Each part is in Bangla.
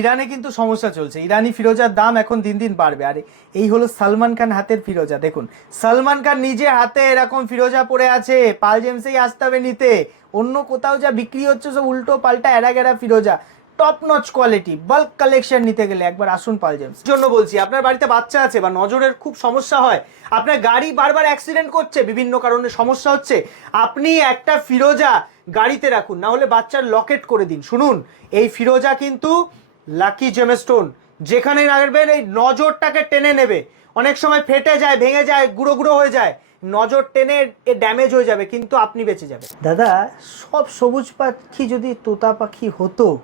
ইরানে কিন্তু সমস্যা চলছে। ইরানি ফিরোজার দাম এখন দিন দিন বাড়বে। আর এই হলো সালমান খান হাতের ফিরোজা। দেখুন, সালমান খান নিজে হাতে এরকম ফিরোজা পরে আছে। পাল জেমসেই আসতে হবে নিতে। অন্য কোথাও যা বিক্রি হচ্ছে, সব উল্টো পাল্টা এরা গেরা ফিরোজা। Top notch quality bulk collection নিতে গেলে একবার আসুন পাল জেমস। জন্য বলছি, আপনার বাড়িতে বাচ্চা আছে বা নজরের খুব সমস্যা হয়, আপনার গাড়ি বারবার অ্যাক্সিডেন্ট করছে, বিভিন্ন কারণে সমস্যা হচ্ছে, আপনি একটা ফিরোজা গাড়িতে রাখুন, না হলে বাচ্চার লকেট করে দিন। শুনুন, এই ফিরোজা কিন্তু লাকি জেমস্টোন যেখানে রাখবেন এই নজরটাকে টেনে নেবে। অনেক সময় ফেটে যায় ভেঙে যায় গুঁড়ো গুঁড়ো হয়ে যায়। নজর টেনে এ ড্যামেজ হয়ে যাবে কিন্তু আপনি বেঁচে যাবেন। দাদা সব সবুজ পাখি যদি তোতা পাখি হতো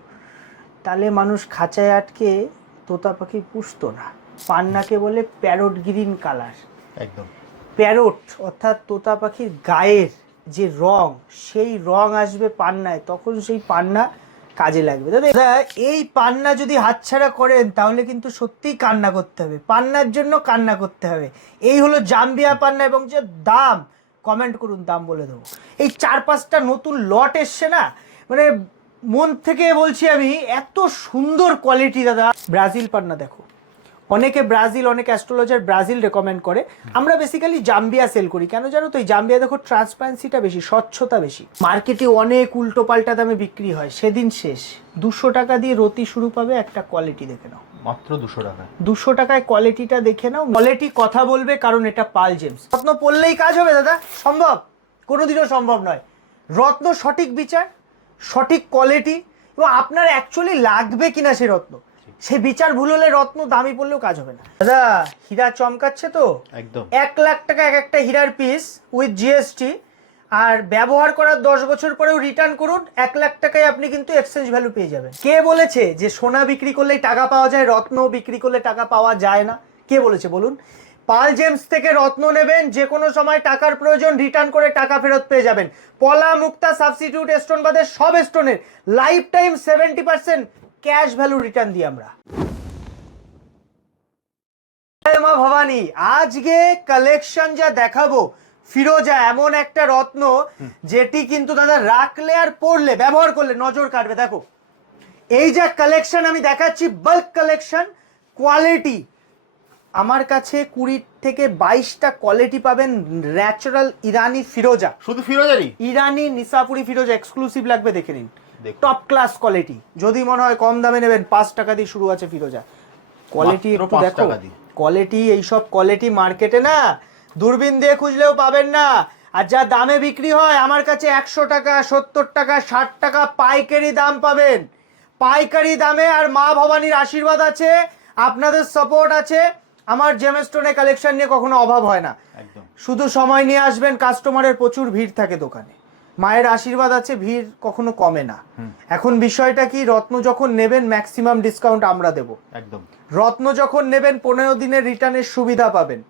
তাহলে মানুষ খাঁচায় আটকে তোতা পাখি পুষতো না। পান্নাকে বলে প্যারট গ্রিন কালার। একদম। প্যারট অর্থাৎ তোতা পাখির গায়ের যে রং সেই রং আসবে পান্নায়। তখন সেই পান্না কাজে লাগবে। দাদা এই পান্না যদি হাতছাড়া করেন, তাহলে কিন্তু সত্যিই কান্না করতে হবে। পান্নার জন্য কান্না করতে হবে। এই হলো জাম্বিয়া পান্না এবং যে দাম কমেন্ট করুন, দাম বলে দেবো। এই চার পাঁচটা নতুন লট এসছে না? মানে মন থেকে বলছি আমি, এত সুন্দর কোয়ালিটি দাদা। ব্রাজিল পান্না দেখো। অনেকে ব্রাজিল অনেক অ্যাস্ট্রোলজার ব্রাজিল রেকমেন্ড করে। আমরা বেসিক্যালি জাম্বিয়া সেল করি। কেন জানো তো এই জাম্বিয়া দেখো ট্রান্সপারেন্সিটা বেশি স্বচ্ছতা বেশি। মার্কেটে অনেক উল্টো পাল্টা দামে বিক্রি হয়। সেদিন শেষ। দুশো টাকা দিয়ে রতি শুরু পাবে একটা কোয়ালিটি দেখে নাও। মাত্র দুশো টাকা দুশো টাকায় কোয়ালিটিটা দেখে নাও। কোয়ালিটি কথা বলবে কারণ এটা পাল জেমস রত্ন পড়লেই কাজ হবে দাদা। সম্ভব। কোনোদিনও সম্ভব নয়। রত্ন সঠিক বিচার সঠিক কোয়ালিটি এবং আপনার অ্যাকচুয়ালি লাগবে কিনা সে রত্ন। সে বিচার ভুল হলে রত্ন দামি পড়লেও কাজ হবে না। দাদা হীরা চমকাচ্ছে তো? একদম। এক লাখ টাকা এক একটা হীরার পিস উইথ জিএসটি আর ব্যবহার করার দশ বছর পরেও রিটার্ন করুন এক লাখ টাকায় আপনি কিন্তু এক্সচেঞ্জ ভ্যালু পেয়ে যাবেন। কে বলেছে যে সোনা বিক্রি করলেই টাকা পাওয়া যায় রত্ন বিক্রি করলে টাকা পাওয়া যায় না? কে বলেছে বলুন? পাল জেমস থেকে রত্ন নেবেন যে কোনো সময় টাকার প্রয়োজন রিটার্ন করে টাকা ফেরত পেয়ে যাবেন। পলা মুক্তা সাবস্টিটিউট স্টোন বাদে সব স্টোনের lifetime seventy percent cash value return দিই আমরা। মা ভবানী আজকে কালেকশন যা দেখাবো ফিরোজা এমন একটা রত্ন যেটি কিন্তু দাদা রাখলে আর পড়লে ব্যবহার করলে নজর কাটবে দেখো। এই যে কালেকশন আমি দেখাচ্ছি বাল্ক কালেকশন কোয়ালিটি আমার কাছে কুড়ি থেকে বাইশটা কোয়ালিটি পাবেন ন্যাচারাল ইরানি ফিরোজা। শুধু ফিরোজারি ইরানি নিসাপুরি ফিরোজা এক্সক্লুসিভ লাগবে দেখে নিন। টপ ক্লাস কোয়ালিটি যদি মনে হয় কম দামে নেবেন পাঁচ টাকা দিয়ে শুরু আছে ফিরোজা। কোয়ালিটি একটু দেখো। কোয়ালিটি এইসব কোয়ালিটি মার্কেটে না দূরবীন দিয়ে খুঁজলেও পাবেন না। আর যা দামে বিক্রি হয় আমার কাছে একশো টাকা সত্তর টাকা ষাট টাকা পাইকারি দাম পাবেন। পাইকারি দামে আর মা ভবানীর আশীর্বাদ আছে আপনাদের সাপোর্ট আছে। আমার জেমস্টোনে কালেকশন নিয়ে কখনো অভাব হয় না। একদম। শুধু সময় নিয়ে আসবেন কাস্টমারের প্রচুর ভিড় থাকে দোকানে। মায়ের আশীর্বাদ আছে ভিড় কখনো কমে না। এখন বিষয়টা কি রত্ন যখন নেবেন ম্যাক্সিমাম ডিসকাউন্ট আমরা দেব। একদম। রত্ন যখন নেবেন পনেরো দিনের রিটার্নের সুবিধা পাবেন।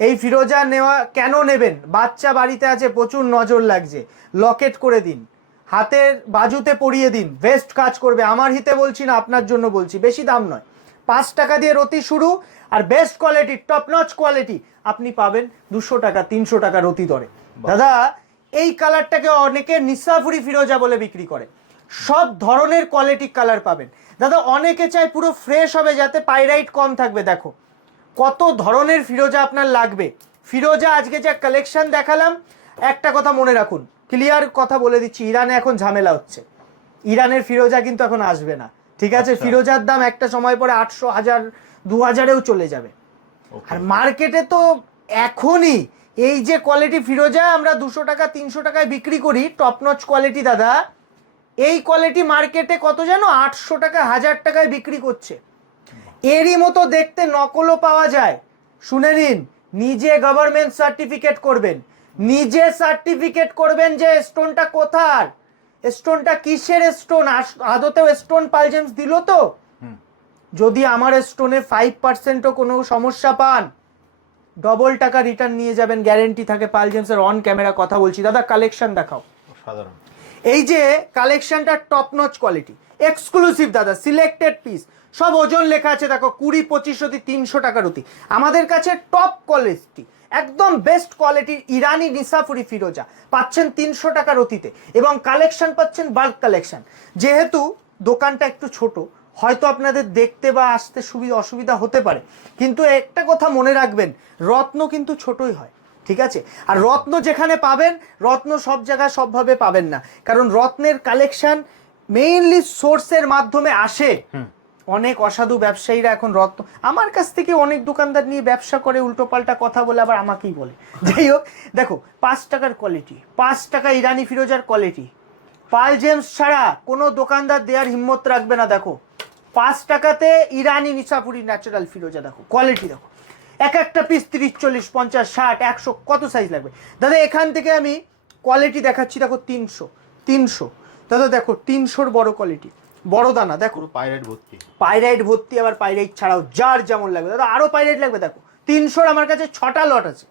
এই ফিরোজা নেওয়া কেন নেবেন? বাচ্চা বাড়িতে আছে প্রচুর নজর লাগছে। লকেট করে দিন। হাতের বাজুতে পরিয়ে দিন। বেস্ট কাজ করবে। আমার হিতে বলছি না আপনার জন্য বলছি। বেশি দাম নয়। পাঁচ টাকা দিয়ে রতি শুরু আর best quality top notch quality আপনি পাবেন দুশো টাকা তিনশো টাকা রতি দরে। দাদা এই কালারটাকে অনেকে নিসাফুরি ফিরোজা বলে বিক্রি করে। সব ধরনের কোয়ালিটি কালার পাবেন। দাদা অনেকে চায় পুরো ফ্রেশ হবে যাতে পাইরাইট কম থাকবে দেখো। কত ধরনের ফিরোজা আপনার লাগবে। ফিরোজা আজকে যা কালেকশন দেখালাম একটা কথা মনে রাখুন ক্লিয়ার কথা বলে দিচ্ছি ইরানে এখন ঝামেলা হচ্ছে। ইরানের ফিরোজা কিন্তু এখন আসবে না। ঠিক আছে? আচ্ছা। ফিরোজার দাম একটা সময় পরে আটশো হাজার দু হাজারেও চলে যাবে। আর মার্কেটে তো এখনই এই যে কোয়ালিটি ফিরোজা আমরা দুশো টাকা তিনশো টাকায় বিক্রি করি টপ নচ কোয়ালিটি দাদা। এই কোয়ালিটি মার্কেটে কত জানো? আটশো টাকা হাজার টাকায় বিক্রি করছে। এরই মতো দেখতে নকলও পাওয়া যায়। শুনে নিন নিজে গভর্নমেন্ট সার্টিফিকেট করবেন। নিজে সার্টিফিকেট করবেন যে স্টোনটা কোথার? স্টোনটা কিসের স্টোন আদতেও স্টোন পালজেমস দিল তো? যদি আমার স্টোনে ফাইভ পার্সেন্টও কোনো সমস্যা পান ডবল টাকা রিটার্ন নিয়ে যাবেন গ্যারেন্টি থাকে পালজেমসের অন ক্যামেরা কথা বলছি। দাদা কালেকশন দেখাও। সাধারণ এই যে কালেকশনটা টপ নচ কোয়ালিটি এক্সক্লুসিভ দাদা সিলেক্টেড পিস সব ওজন লেখা আছে দেখো কুড়ি পঁচিশ অতি তিনশো টাকার অতি আমাদের কাছে টপ কোয়ালিটি একদম বেস্ট কোয়ালিটির ইরানি নিসাফুরি ফিরোজা পাচ্ছেন তিনশো টাকার অতিতে এবং কালেকশন পাচ্ছেন বাল্ক কালেকশন যেহেতু দোকানটা একটু ছোট হয়তো আপনাদের দেখতে বা আসতে সুবিধা অসুবিধা হতে পারে। কিন্তু একটা কথা মনে রাখবেন রত্ন কিন্তু ছোটই হয় ঠিক আছে? আর রত্ন যেখানে পাবেন রত্ন সব জায়গায় সবভাবে পাবেন না। কারণ রত্নের কালেকশন মেইনলি সোর্সের মাধ্যমে আসে। অনেক অসাধু ব্যবসায়ীরা এখন রত্ন আমার কাছ থেকে অনেক দোকানদার নিয়ে ব্যবসা করে উল্টোপাল্টা কথা বলে আবার আমাকেই বলে। যাই হোক দেখো পাঁচ টাকার কোয়ালিটি পাঁচ টাকা ইরানি ফিরোজার কোয়ালিটি পাল জেমস ছাড়া কোনো দোকানদার দেওয়ার হিম্মত রাখবে না দেখো। পাঁচ টাকাতে ইরানি নিশাপুরি ন্যাচারাল ফিরোজা দেখো কোয়ালিটি দেখো। এক একটা পিস তিরিশ চল্লিশ পঞ্চাশ ষাট একশো কত সাইজ লাগবে? দাদা এখান থেকে আমি কোয়ালিটি দেখাচ্ছি দেখো তিনশো তিনশো। দাদা দেখো তিনশোর বড় কোয়ালিটি বড় দানা দেখো। পাইরাইট ভর্তি। পাইরাইট ভর্তি আবার পাইরাইট ছাড়াও যার যেমন লাগবে। দাদা আরও পাইরাইট লাগবে দেখো। তিনশোর আমার কাছে ছটা লট আছে।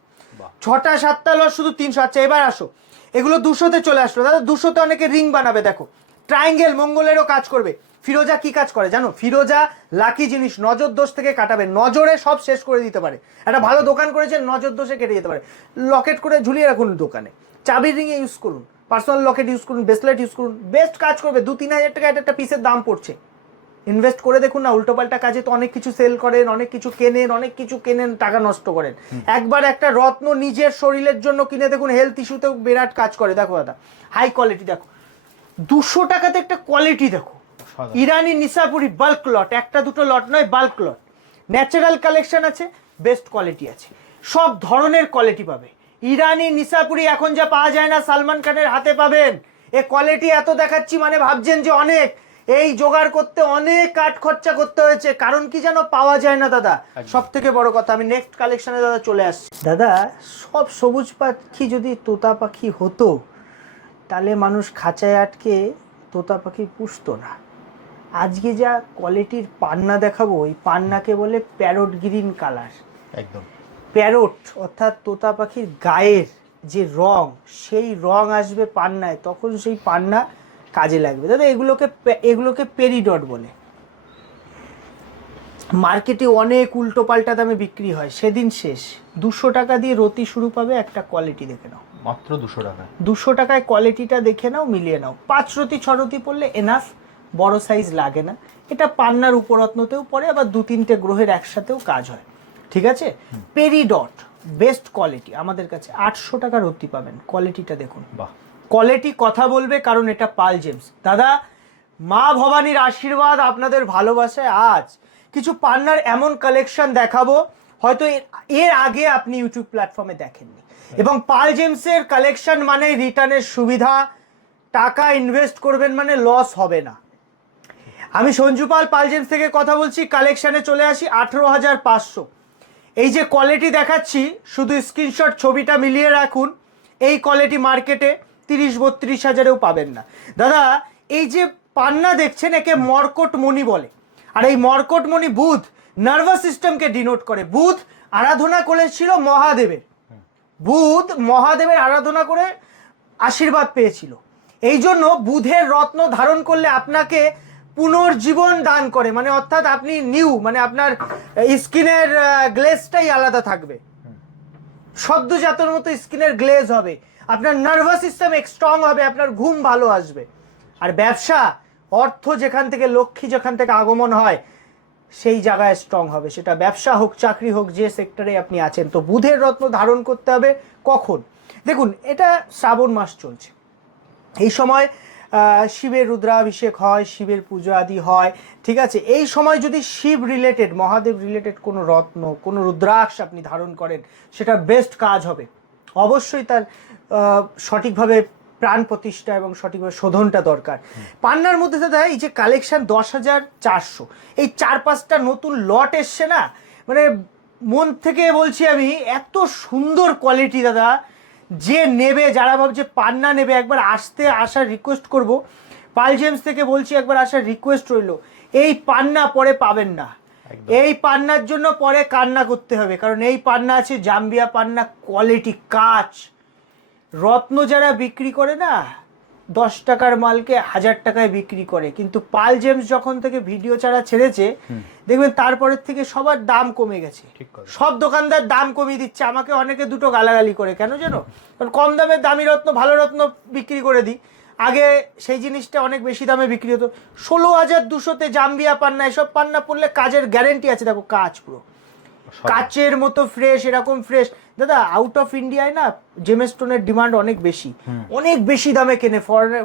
ছটা সাতটা লট শুধু তিনশো। আচ্ছা এবার আসো। এগুলো দুশোতে চলে আসলো। দাদা দুশোতে অনেকে রিং বানাবে দেখো। ট্রায়াঙ্গেল মঙ্গলেরও কাজ করবে। ফিরোজা কি কাজ করে জানো? ফিরোজা লাকি জিনিস নজর দোষ থেকে কাটাবে। নজরে সব শেষ করে দিতে পারে। একটা ভালো দোকান করেছে নজর দোষে কেটে যেতে পারে। লকেট করে ঝুলিয়ে রাখুন দোকানে। চাবির রিংয়ে ইউজ করুন। পার্সোনাল লকেট ইউজ করুন ব্রেসলেট ইউজ করুন। বেস্ট কাজ করবে। দু তিন হাজার টাকা একটা একটা পিসের দাম পড়ছে। ইনভেস্ট করে দেখুন না উল্টোপাল্টা কাজে তো অনেক কিছু সেল করেন অনেক কিছু কেনেন অনেক কিছু কেনেন টাকা নষ্ট করেন। একবার একটা রত্ন নিজের শরীরের জন্য কিনে দেখুন হেলথ ইস্যুতেও বিরাট কাজ করে। দেখো দাদা হাই কোয়ালিটি দেখো। দুশো টাকাতে একটা কোয়ালিটি দেখো। ইরানি নিসাপুরি বাল্ক লট একটা দুটো লট নয় বাল্ক লট ন্যাচারাল কালেকশন আছে বেস্ট কোয়ালিটি আছে। সব ধরনের কোয়ালিটি পাবে। ইরানি নিসাপুরি এখন যা পাওয়া যায় না সালমান খানের হাতে পাবেন। এ কোয়ালিটি এত দেখাচ্ছি মানে ভাবছেন যে অনেক। এই জোগাড় করতে অনেক কাঠ খরচা করতে হয়েছে। কারণ কি যেন পাওয়া যায় না দাদা? সব থেকে বড় কথা আমি নেক্সট কালেকশনে দাদা চলে আসছি। দাদা সব সবুজ পাখি যদি তোতা পাখি হতো তাহলে মানুষ খাঁচায় আটকে তোতা পাখি পুষতো না। আজকে যা কোয়ালিটির পান্না দেখাবো ওই পান্নাকে বলে প্যারট গ্রিন কালার একদম। প্যারট অর্থাৎ তোতা পাখির গায়ের যে রং সেই রং আসবে পান্নায় তখন সেই পান্না কাজে লাগবে। দাদা এগুলোকে এগুলোকে পেরিডট বলে। মার্কেটে অনেক উল্টো পাল্টা দামে বিক্রি হয় সেদিন শেষ। দুশো টাকা দিয়ে রতি শুরু পাবে একটা কোয়ালিটি দেখে নাও। মাত্র দুশো টাকা দুশো টাকায় কোয়ালিটিটা দেখে নাও মিলিয়ে নাও। পাঁচ রতি ছ রতি পড়লে এনাফ বড় সাইজ লাগে না। এটা পান্নার উপরত্নতেও পড়ে আবার দু তিনটে গ্রহের একসাথেও কাজ হয়। ঠিক আছে? পেরিডট বেস্ট কোয়ালিটি আমাদের কাছে আটশো টাকার রতি পাবেন। কোয়ালিটিটা দেখুন। বাহ। কোয়ালিটি কথা বলবে কারণ এটা পাল জেমস দাদা মা ভবানীর আশীর্বাদ আপনাদের ভালোবাসায় আজ। কিছু পান্নার এমন কালেকশন দেখাবো হয়তো এর- এর আগে আপনি ইউটিউব প্ল্যাটফর্মে দেখেননি। এবং পাল জেমসের কালেকশন মানে রিটার্নের সুবিধা। টাকা ইনভেস্ট করবেন মানে লস হবে না। আমি সঞ্জু পাল পাল থেকে কথা বলছি কালেকশানে চলে আসি, আঠেরো হাজার পাঁচশো। এই যে কোয়ালিটি দেখাচ্ছি, শুধু স্ক্রিনশট ছবিটা মিলিয়ে রাখুন, এই কোয়ালিটি মার্কেটে তিরিশ বত্রিশ হাজারেও পাবেন না। দাদা, এই যে পান্না দেখছেন, একে মর্কট মণি বলে। আর এই মর্কট মণি বুধ নার্ভাস সিস্টেমকে ডিনোট করে। বুধ আরাধনা করেছিল মহাদেবের। বুধ মহাদেবের আরাধনা করে আশীর্বাদ পেয়েছিল। এই জন্য বুধের রত্ন ধারণ করলে আপনাকে পুনর্জীবন দান করে মানে অর্থাৎ আপনি নিউ মানে আপনার স্কিনের গ্লেজটাই আলাদা থাকবে। সদ্যজাতর মতো স্কিনের গ্লেজ হবে। আপনার নার্ভাস সিস্টেম স্ট্রং হবে, আপনার ঘুম ভালো আসবে। আর ব্যবসা, অর্থ যেখান থেকে, লক্ষ্মী যেখান থেকে আগমন হয়, সেই জায়গায় স্ট্রং হবে। সেটা ব্যবসা হোক, চাকরি হোক, যে সেক্টরে আপনি আছেন। তো বুধের রত্ন ধারণ করতে হবে কখন? দেখুন, এটা শ্রাবণ মাস চলছে। এই সময় শিবের রুদ্রাভিষেক হয়, শিবের পুজো আদি হয়, ঠিক আছে? এই সময় যদি শিব রিলেটেড মহাদেব রিলেটেড কোনো রত্ন, কোনো রুদ্রাক্ষ আপনি ধারণ করেন, সেটা বেস্ট কাজ হবে। অবশ্যই তার সঠিকভাবে প্রাণ প্রতিষ্ঠা এবং সঠিকভাবে শোধনটা দরকার। পান্নার মধ্যে দাদা এই যে কালেকশন দশ হাজার চারশো, এই চার পাঁচটা নতুন লট এসছে না? মানে মন থেকে বলছি আমি, এত সুন্দর কোয়ালিটি দাদা যে নেবে যারা ভাবছে পান্না নেবে একবার আসতে আসার রিকোয়েস্ট করব। পাল জেমস থেকে বলছি একবার আসার রিকোয়েস্ট রইল। এই পান্না পরে পাবেন না। এই পান্নার জন্য পরে কান্না করতে হবে কারণ এই পান্না আছে জাম্বিয়া পান্না কোয়ালিটি কাচ রত্ন যারা বিক্রি করে না দশ টাকার মালকে হাজার টাকায় বিক্রি করে। কিন্তু পাল জেমস যখন থেকে ভিডিও ছাড়া ছেড়েছে দেখবেন তারপরের থেকে সবার দাম কমে গেছে। সব দোকানদার দাম কমিয়ে দিচ্ছে আমাকে অনেকে দুটো গালাগালি করে। কেন জানো? কারণ কম দামের দামি রত্ন ভালো রত্ন বিক্রি করে দিই। আগে সেই জিনিসটা অনেক বেশি দামে বিক্রি হতো। ষোলো হাজার দুশোতে জাম্বিয়া পান্না এসব পান্না পড়লে কাজের গ্যারেন্টি আছে দেখো কাজ পুরো। কাচের মতো ফ্রেশ এরকম ফ্রেশ দাদা আউট অফ ইন্ডিয়ায় না জেমেস্টোনের ডিমান্ড অনেক বেশি। অনেক বেশি দামে কেনে।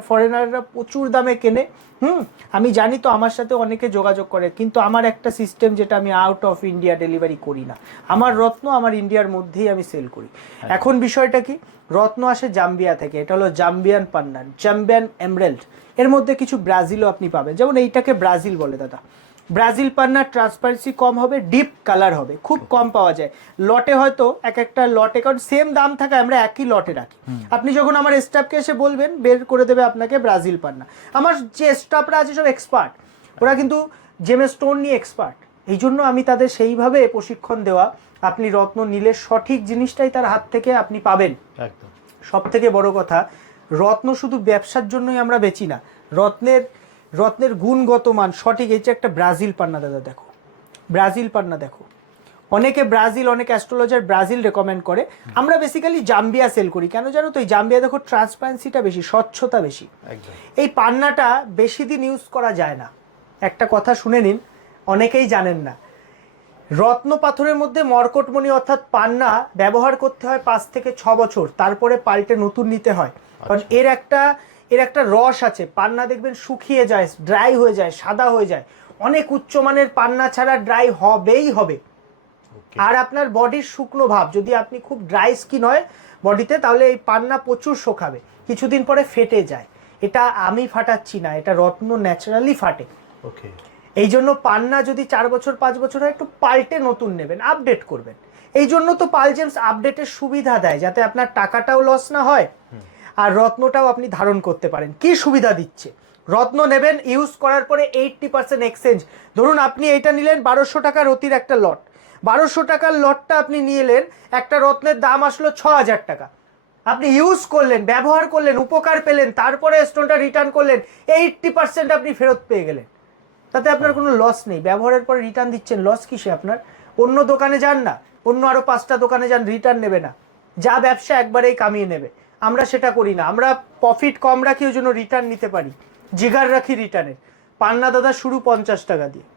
ফরেনাররা প্রচুর দামে কেনে। হুম আমি জানি তো আমার সাথে অনেকে যোগাযোগ করে কিন্তু আমার একটা সিস্টেম যেটা আমি আউট অফ ইন্ডিয়া ডেলিভারি করি না। আমার রত্ন আমার ইন্ডিয়ার মধ্যেই আমি সেল করি। এখন বিষয়টা কি? রত্ন আসে জাম্বিয়া থেকে। এটা হলো জাম্বিয়ান পান্নান জাম্বিয়ান এমরেল্ড এর মধ্যে কিছু ব্রাজিলও আপনি পাবেন। যেমন এইটাকে ব্রাজিল বলে দাদা। ব্রাজিল পান্নার ট্রান্সপারেন্সি কম হবে ডিপ কালার হবে খুব কম পাওয়া যায়। লটে হয়তো এক একটা লটে কারণ সেম দাম থাকে আমরা একই লটে রাখি। আপনি যখন আমার স্টাফকে এসে বলবেন বের করে দেবে আপনাকে ব্রাজিল পান্না। আমার যে স্টাফরা আছে সব এক্সপার্ট ওরা কিন্তু জেমে স্টোন নিয়ে এক্সপার্ট এই জন্য আমি তাদের সেইভাবে প্রশিক্ষণ দেওয়া আপনি রত্ন নিলে সঠিক জিনিসটাই তার হাত থেকে আপনি পাবেন। একদম। সব থেকে বড় কথা রত্ন শুধু ব্যবসার জন্যই আমরা বেচি না। রত্নের রত্নের গুণগত মান সঠিক এই যে একটা ব্রাজিল পান্না দাদা দেখো। ব্রাজিল পান্না দেখো। অনেকে ব্রাজিল অনেক অ্যাস্ট্রোলজার ব্রাজিল রেকমেন্ড করে। আমরা বেসিক্যালি জাম্বিয়া সেল করি। কেন জানো তো এই জাম্বিয়া দেখো ট্রান্সপারেন্সিটা বেশি স্বচ্ছতা বেশি। এই পান্নাটা বেশি দিন ইউজ করা যায় না। একটা কথা শুনে নিন অনেকেই জানেন না। রত্ন পাথরের মধ্যে মর্কটমণি অর্থাৎ পান্না ব্যবহার করতে হয় পাঁচ থেকে ছ বছর তারপরে পাল্টে নতুন নিতে হয়। কারণ এর একটা এর একটা রস আছে পান্না দেখবেন শুকিয়ে যায় ড্রাই হয়ে যায় সাদা হয়ে যায়। অনেক উচ্চমানের পান্না ছাড়া ড্রাই হবেই হবে। আর আপনার বডির শুকনো ভাব যদি আপনি খুব ড্রাই স্কিন হয় বডিতে তাহলে এই পান্না প্রচুর শোকাবে কিছুদিন পরে ফেটে যায়। এটা আমি ফাটাচ্ছি না এটা রত্ন ন্যাচারালি ফাটে। ওকে এই জন্য পান্না যদি চার বছর পাঁচ বছর হয় একটু পাল্টে নতুন নেবেন আপডেট করবেন। এই জন্য তো পাল জেমস আপডেটের সুবিধা দেয় যাতে আপনার টাকাটাও লস না হয়। আর রত্নটাও আপনি ধারণ করতে পারেন। কি সুবিধা দিচ্ছে? রত্ন নেবেন ইউজ করার পরে এইটটি পার্সেন্ট এক্সচেঞ্জ ধরুন আপনি এইটা নিলেন বারোশো টাকার অতির একটা লট বারোশো টাকার লটটা আপনি নিয়ে এলেন, একটা রত্নের দাম আসলো ছ হাজার টাকা। আপনি ইউজ করলেন, ব্যবহার করলেন, উপকার পেলেন, তারপরে স্টোনটা রিটার্ন করলেন এইটটি পার্সেন্ট আপনি ফেরত পেয়ে গেলেন। তাতে আপনার কোনো লস নেই। ব্যবহারের পরে রিটার্ন দিচ্ছেন লস কিসে আপনার? অন্য দোকানে যান না। অন্য আরও পাঁচটা দোকানে যান রিটার্ন নেবে না। যা ব্যবসা একবারেই কামিয়ে নেবে। আমরা সেটা করি না। আমরা প্রফিট কম রাখি ওই জন্য রিটার্ন নিতে পারি। জিগার রাখি রিটার্নের পান্না দাদা শুরু পঞ্চাশ টাকা দিয়ে।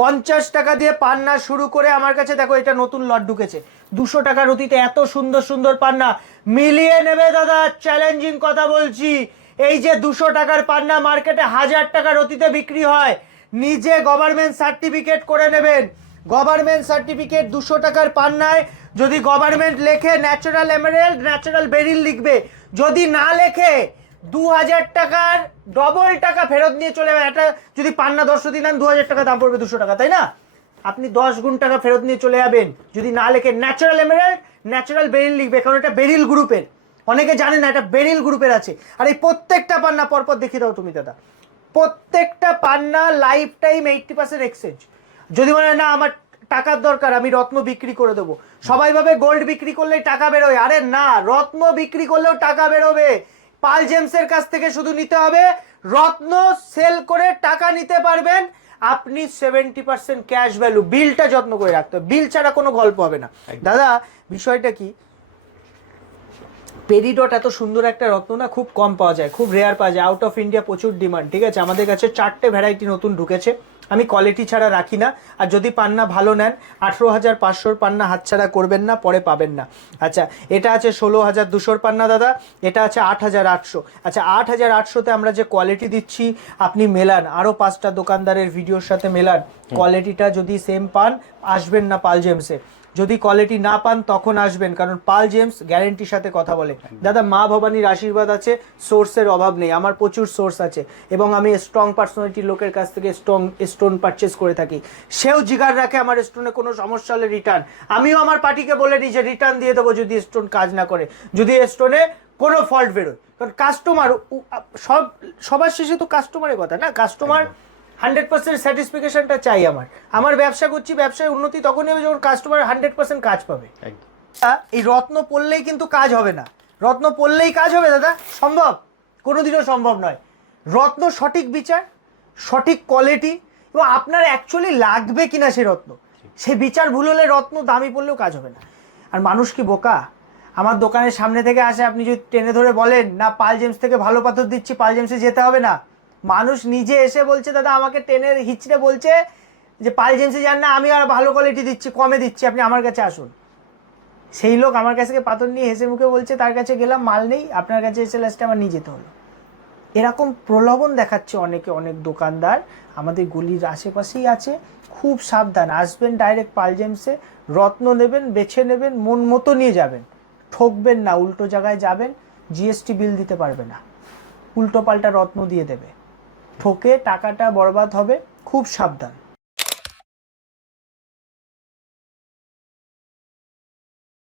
পঞ্চাশ টাকা দিয়ে পান্না শুরু করে আমার কাছে দেখো এটা নতুন লট ঢুকেছে। দুশো টাকার অতীতে এত সুন্দর সুন্দর পান্না। মিলিয়ে নেবে দাদা চ্যালেঞ্জিং কথা বলছি। এই যে দুশো টাকার পান্না মার্কেটে হাজার টাকার অতীতে বিক্রি হয়। নিজে গভর্নমেন্ট সার্টিফিকেট করে নেবেন। গভর্নমেন্ট সার্টিফিকেট দুশো টাকার পান্নায়। যদি গভর্নমেন্ট লেখে ন্যাচারাল এমারেল্ড, ন্যাচারাল বেরিল লিখবে। যদি না লেখে, দু হাজার টাকার ডবল টাকা ফেরত নিয়ে চলে যাবে। একটা যদি পান্না দশ দিন, দু হাজার টাকা দাম পড়বে দুশো টাকা, তাই না? আপনি দশ গুণ টাকা ফেরত নিয়ে চলে যাবেন। যদি না লেখে ন্যাচারাল এমারেল্ড, ন্যাচারাল বেরিল লিখবে। কারণ এটা বেরিল গ্রুপের। অনেকে জানে না, এটা বেরিল গ্রুপের আছে। আর এই প্রত্যেকটা পান্না পরপর দেখিয়ে দাও তুমি, দাদা। প্রত্যেকটা পান্না life time eighty percent exchange যদি মনে হয় না আমার টাকার দরকার আমি রত্ন বিক্রি করে দেবো। সবাই ভাবে গোল্ড বিক্রি করলেই টাকা বেরোয়। আরে না রত্ন বিক্রি করলেও টাকা বেরোবে। পাল জেমসের কাছ থেকে শুধু নিতে হবে রত্ন সেল করে টাকা নিতে পারবেন। আপনি সেভেন্টি পার্সেন্ট ক্যাশ ভ্যালু বিলটা যত্ন করে রাখতে হবে। বিল ছাড়া কোনো গল্প হবে না। দাদা বিষয়টা কি? পেরিডট এত সুন্দর একটা রত্ন না খুব কম পাওয়া যায় খুব রেয়ার পাওয়া যায়। আউট অফ ইন্ডিয়া প্রচুর ডিমান্ড ঠিক আছে? আমাদের কাছে চারটে ভ্যারাইটি নতুন ঢুকেছে। আমি কোয়ালিটি ছাড়া রাখি না। আর যদি পান্না ভালো নেন আঠেরো হাজার পাঁচশোর পান্না হাতছাড়া করবেন না পরে পাবেন না। আচ্ছা এটা আছে ষোলো হাজার দুশোর পান্না দাদা এটা আছে আট হাজার আটশো। আচ্ছা আট হাজার আটশোতে আমরা যে কোয়ালিটি দিচ্ছি আপনি মেলান। আরও পাঁচটা দোকানদারের ভিডিওর সাথে মেলান। কোয়ালিটিটা যদি সেম পান আসবেন না পাল জেমসে। যদি কোয়ালিটি না পান, তখন আসবেন। কারণ পাল জেমস গ্যারেন্টির সাথে কথা বলে। দাদা, মা ভবানীর আশীর্বাদ আছে সোর্সের অভাব নেই। আমার প্রচুর সোর্স আছে। এবং আমি স্ট্রং পার্সোনালিটির লোকের কাছ থেকে স্ট্রং স্টোন পারচেস করে থাকি। সেও জিগার রাখে, আমার স্টোনে কোনো সমস্যা হলে রিটার্ন আমিও আমার পার্টিকে বলে দিই যে রিটার্ন দিয়ে দেবো যদি স্টোন কাজ না করে। যদি স্টোনে কোনো ফল্ট বেরোয়। কারণ কাস্টমার সব, সবার শেষে তো কাস্টমারের কথা না? কাস্টমার হান্ড্রেড পার্সেন্ট স্যাটিসফিকেশনটা চাই আমার। আমার ব্যবসা করছি ব্যবসায় উন্নতি তখনই হবে যখন কাস্টমার হান্ড্রেড পার্সেন্ট কাজ পাবে। এই রত্ন পড়লেই কিন্তু কাজ হবে না। রত্ন পড়লেই কাজ হবে দাদা। সম্ভব? কোনোদিনও সম্ভব নয়। রত্ন সঠিক বিচার সঠিক কোয়ালিটি এবং আপনার অ্যাকচুয়ালি লাগবে কিনা সেই রত্ন। সে বিচার ভুল হলে রত্ন দামি পড়লেও কাজ হবে না। আর মানুষ কি বোকা? আমার দোকানের সামনে থেকে আসে আপনি যদি টেনে ধরে বলেন না পাল জেমস থেকে ভালো পাথর দিচ্ছি পাল জেমসে যেতে হবে না। মানুষ নিজে এসে বলছে, দাদা, আমাকে টেনের হিচড়ে বলছে যে, পাল জেমসে যান না, আমি আর ভালো কোয়ালিটি দিচ্ছি, কমে দিচ্ছি, আপনি আমার কাছে আসুন। সেই লোক আমার কাছ থেকে পাথর নিয়ে হেসে মুখে বলছে, তার কাছে গেলাম, মাল নেই, আপনার কাছে এসে লাস্টে আমার নিয়ে যেতে হলো। এরকম প্রলোভন দেখাচ্ছে অনেকে, অনেক দোকানদার, আমাদের গলির আশেপাশেই আছে, খুব সাবধান, আসবেন ডাইরেক্ট পাল জেমসে, রত্ন নেবেন, বেছে নেবেন, মন মতো নিয়ে যাবেন। ঠকবেন না, উল্টো জায়গায় যাবেন জিএসটি বিল দিতে পারবে না। উল্টো পাল্টা রত্ন দিয়ে দেবে। ঠকে টাকাটা বরবাদ হবে খুব সাবধান।